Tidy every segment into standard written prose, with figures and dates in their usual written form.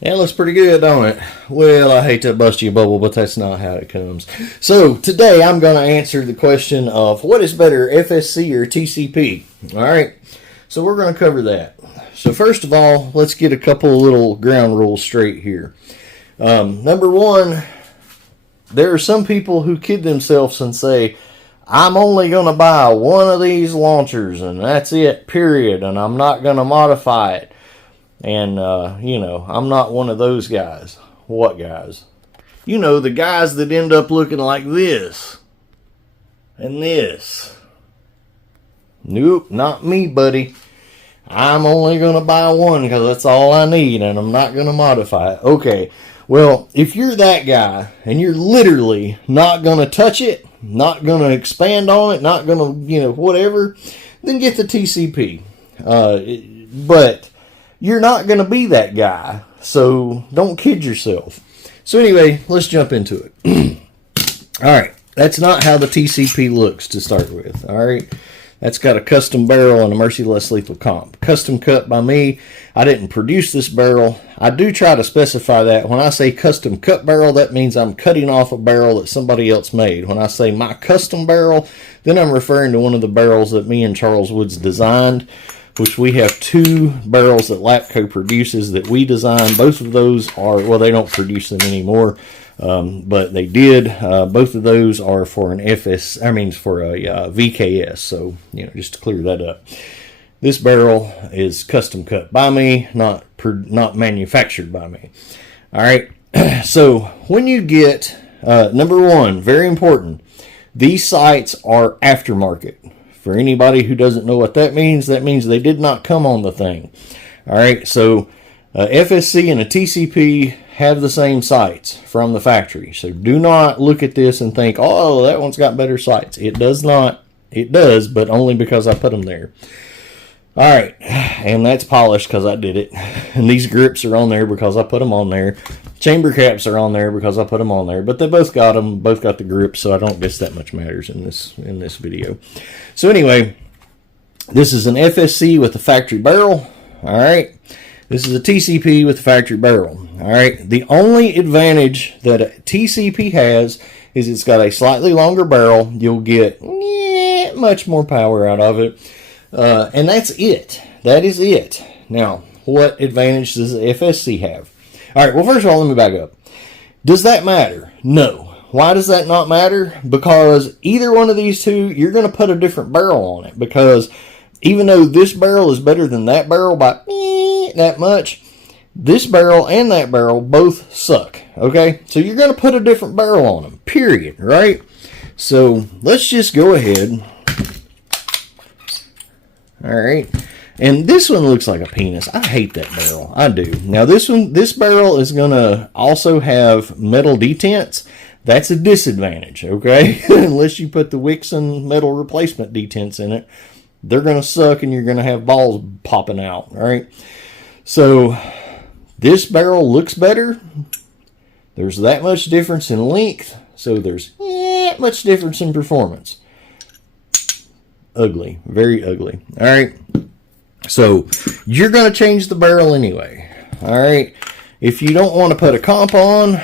That looks pretty good, don't it? Well, I hate to bust your bubble, but that's not how it comes. So today I'm going to answer the question of what is better, FSC or TCP? All right, so we're going to cover that. So first of all, let's get a couple of little ground rules straight here. Number one, there are some people who kid themselves and say, I'm only going to buy one of these launchers and that's it, period, and I'm not going to modify it. And, I'm not one of those guys. What guys? You know, the guys that end up looking like this. And this. Nope, not me, buddy. I'm only going to buy one because that's all I need and I'm not going to modify it. Okay, well, if you're that guy and you're literally not going to touch it, not going to expand on it, not going to, whatever, then get the TCP. But you're not going to be that guy, so don't kid yourself. So anyway, let's jump into it. All right, that's not how the TCP looks to start with. All right, that's got a custom barrel and a merciless lethal comp. Custom cut by me. I didn't produce this barrel. I do try to specify that. When I say custom cut barrel, that means I'm cutting off a barrel that somebody else made. When I say my custom barrel, then I'm referring to one of the barrels that me and Charles Woods designed, which we have two barrels that Lapco produces that we designed. Both of those are, well, they don't produce them anymore, but they did. Both of those are for for a VKS. So, just to clear that up. This barrel is custom cut by me, not manufactured by me. All right. So when you get, number one, very important, these sights are aftermarket. For anybody who doesn't know what that means they did not come on the thing. All right, so FSC and a TCP have the same sights from the factory. So do not look at this and think, oh, that one's got better sights. It does not. It does, but only because I put them there. All right, and that's polished because I did it. And these grips are on there because I put them on there. Chamber caps are on there because I put them on there. But they both got them, both got the grips, so I don't guess that much matters in this video. So anyway, this is an FSC with a factory barrel. All right, this is a TCP with a factory barrel. All right, the only advantage that a TCP has is it's got a slightly longer barrel. You'll get much more power out of it. And that's it. That is it. Now, what advantage does the FSC have? All right, well, first of all, let me back up. Does that matter? No. Why does that not matter? Because either one of these two, you're going to put a different barrel on it. Because even though this barrel is better than that barrel by that much, this barrel and that barrel both suck. Okay? So you're going to put a different barrel on them. Period. Right? So let's just go ahead. All right, and this one looks like a penis. I hate that barrel. I do. Now this barrel is going to also have metal detents. That's a disadvantage, okay? Unless you put the Wixon metal replacement detents in it, they're going to suck and you're going to have balls popping out, all right? So this barrel looks better. There's that much difference in length, so there's much difference in performance. Ugly, very ugly. All right, so you're going to change the barrel anyway. All right, if you don't want to put a comp on,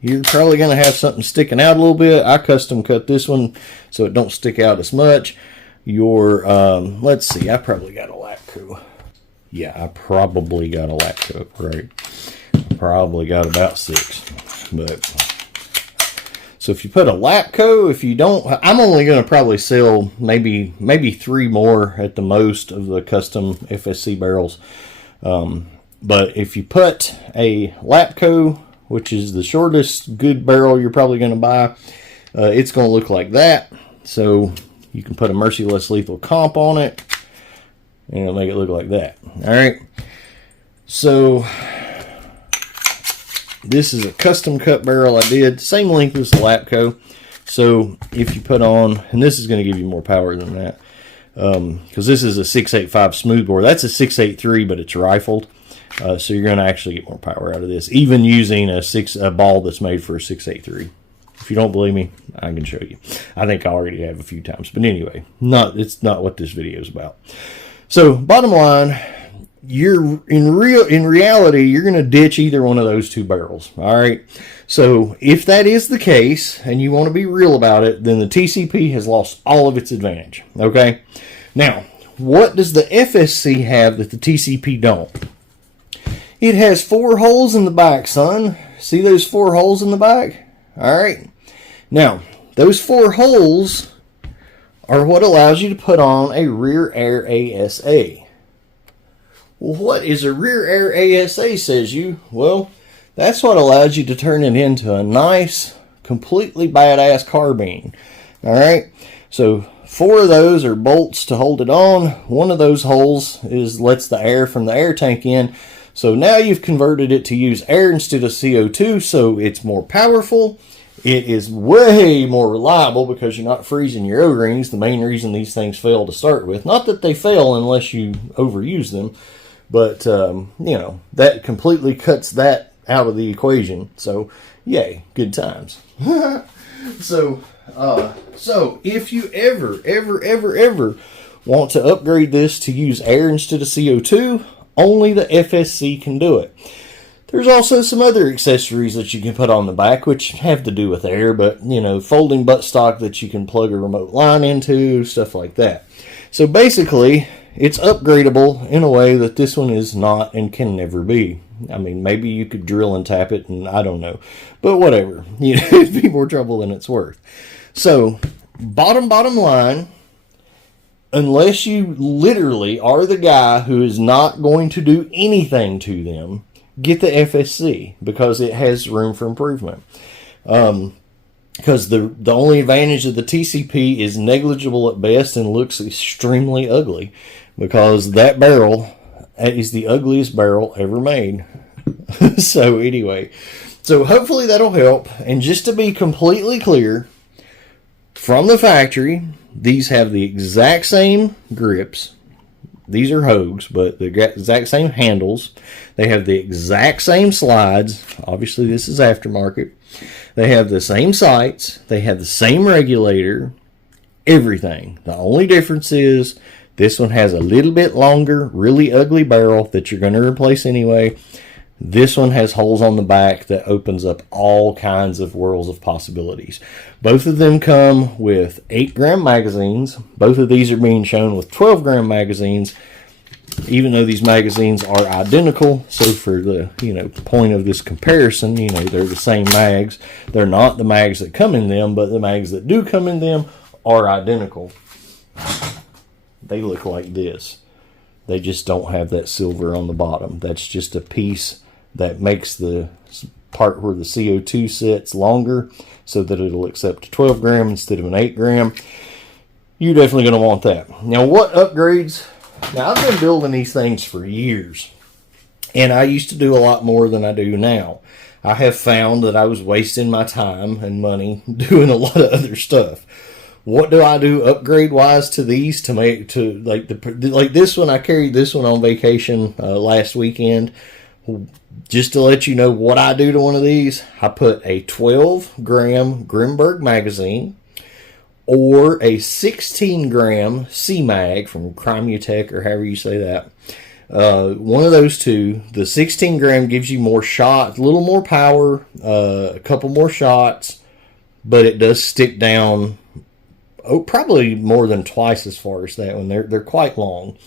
you're probably going to have something sticking out a little bit. I custom cut this one so it don't stick out as much. Let's see, I probably got a Lapco. Yeah, I probably got a Lapco, right? I probably got about 6, but... So if you put a Lapco, if you don't, I'm only going to probably sell maybe 3 more at the most of the custom FSC barrels. But if you put a Lapco, which is the shortest good barrel you're probably going to buy, it's going to look like that. So you can put a merciless lethal comp on it, and it'll make it look like that. All right. So this is a custom cut barrel I did, same length as the Lapco. So if you put on, and this is going to give you more power than that, because this is a 685 smoothbore. That's a 683, but it's rifled. So you're going to actually get more power out of this, even using a ball that's made for a 683. If you don't believe me, I can show you. I think I already have a few times. But anyway, it's not what this video is about. So bottom line, in reality, you're going to ditch either one of those two barrels. All right. So if that is the case and you want to be real about it, then the TCP has lost all of its advantage. Okay. Now, what does the FSC have that the TCP don't? It has 4 holes in the back, son. See those 4 holes in the back? All right. Now, those 4 holes are what allows you to put on a rear air ASA. Well, what is a rear air ASA, says you? Well, that's what allows you to turn it into a nice, completely badass carbine. All right. So 4 of those are bolts to hold it on. One of those holes lets the air from the air tank in. So now you've converted it to use air instead of CO2, so it's more powerful. It is way more reliable because you're not freezing your O-rings, the main reason these things fail to start with. Not that they fail unless you overuse them, but, that completely cuts that out of the equation. So, yay, good times. So if you ever want to upgrade this to use air instead of CO2, only the FSC can do it. There's also some other accessories that you can put on the back, which have to do with air, but, folding buttstock that you can plug a remote line into, stuff like that. So basically, it's upgradable in a way that this one is not and can never be. I mean, maybe you could drill and tap it, and I don't know. But whatever. It'd be more trouble than it's worth. So, bottom line, unless you literally are the guy who is not going to do anything to them, get the FSC because it has room for improvement. Because the only advantage of the TCP is negligible at best and looks extremely ugly, because that barrel is the ugliest barrel ever made. So anyway, so hopefully that'll help. And just to be completely clear, from the factory, these have the exact same grips. These are Hogues, but the exact same handles. They have the exact same slides. Obviously, this is aftermarket. They have the same sights. They have the same regulator. Everything. The only difference is this one has a little bit longer, really ugly barrel that you're going to replace anyway. This one has holes on the back that opens up all kinds of worlds of possibilities. Both of them come with 8-gram magazines. Both of these are being shown with 12-gram magazines, even though these magazines are identical. So for the point of this comparison, they're the same mags. They're not the mags that come in them, but the mags that do come in them are identical. They look like this. They just don't have that silver on the bottom. That's just a piece that makes the part where the CO2 sits longer so that it'll accept a 12-gram instead of an 8-gram. You're definitely going to want that. Now, what upgrades? Now, I've been building these things for years, and I used to do a lot more than I do now. I have found that I was wasting my time and money doing a lot of other stuff. What do I do upgrade-wise to these to make like this one? I carried this one on vacation last weekend. Just to let you know what I do to one of these, I put a 12-gram Grimberg magazine or a 16-gram C-Mag from Crimutech, or however you say that. One of those two. The 16-gram gives you more shots, a little more power, a couple more shots, but it does stick down probably more than twice as far as that one. They're quite long.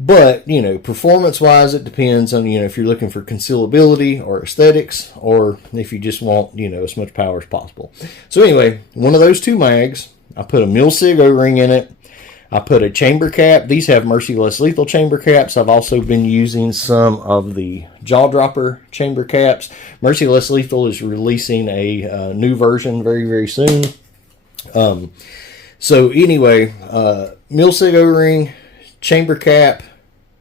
But, performance-wise, it depends on, if you're looking for concealability or aesthetics, or if you just want, as much power as possible. So anyway, one of those two mags, I put a mil-sig O-ring in it. I put a chamber cap. These have Merciless Lethal chamber caps. I've also been using some of the Jaw Dropper chamber caps. Merciless Lethal is releasing a new version very, very soon. So anyway, mil-sig O-ring, chamber cap,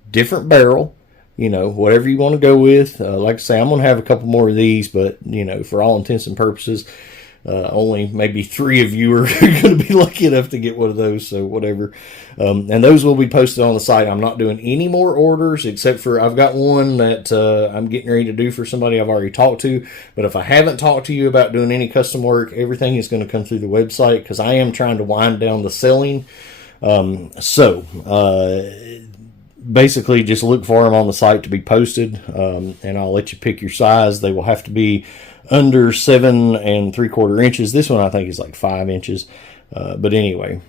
different barrel, whatever you want to go with. Like I say, I'm going to have a couple more of these, but, for all intents and purposes, only maybe 3 of you are going to be lucky enough to get one of those, so whatever. And those will be posted on the site. I'm not doing any more orders, except for I've got one that I'm getting ready to do for somebody I've already talked to. But if I haven't talked to you about doing any custom work, everything is going to come through the website, because basically just look for them on the site to be posted, and I'll let you pick your size. They will have to be under 7 3/4 inches. This one I think is like 5 inches, but anyway,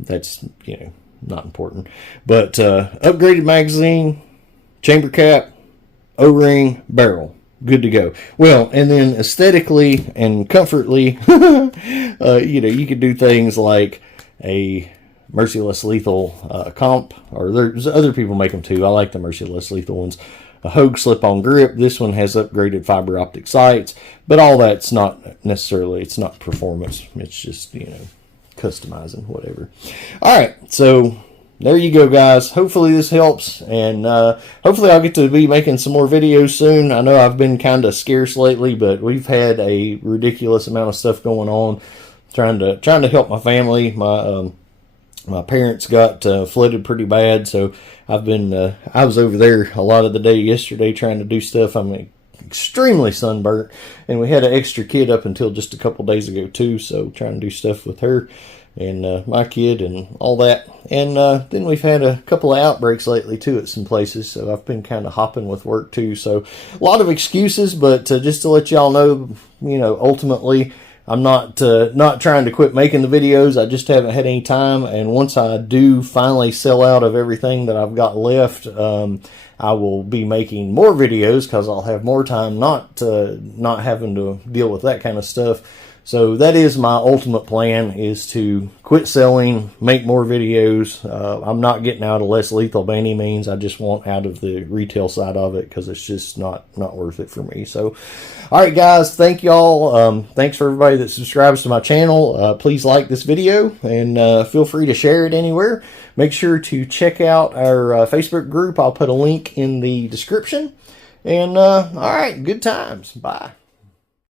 that's, you know, not important. But upgraded magazine, chamber cap, O-ring, barrel, good to go. Well, and then aesthetically and comfortably, you know, you could do things like a Merciless Lethal comp, or there's other people make them too. I like the Merciless Lethal ones. A Hogue slip-on grip. This one has upgraded fiber optic sights, but all that's not necessarily, it's not performance. It's just, you know, customizing, whatever. All right, so there you go, guys. Hopefully this helps, and hopefully I'll get to be making some more videos soon. I know I've been kind of scarce lately, but we've had a ridiculous amount of stuff going on, trying to help my family. My parents got flooded pretty bad, so I've been I was over there a lot of the day yesterday trying to do stuff. I'm extremely sunburnt, and we had an extra kid up until just a couple days ago too, so trying to do stuff with her and my kid and all that. And then we've had a couple of outbreaks lately too at some places, so I've been kind of hopping with work too, so a lot of excuses. But just to let y'all know, you know, ultimately I'm not trying to quit making the videos. I just haven't had any time, and once I do finally sell out of everything that I've got left, I will be making more videos because I'll have more time not having to deal with that kind of stuff. So that is my ultimate plan, is to quit selling, make more videos. I'm not getting out of Less Lethal by any means. I just want out of the retail side of it because it's just not worth it for me. So, all right, guys, thank y'all. Thanks for everybody that subscribes to my channel. Please like this video, and feel free to share it anywhere. Make sure to check out our Facebook group. I'll put a link in the description. And all right, good times. Bye.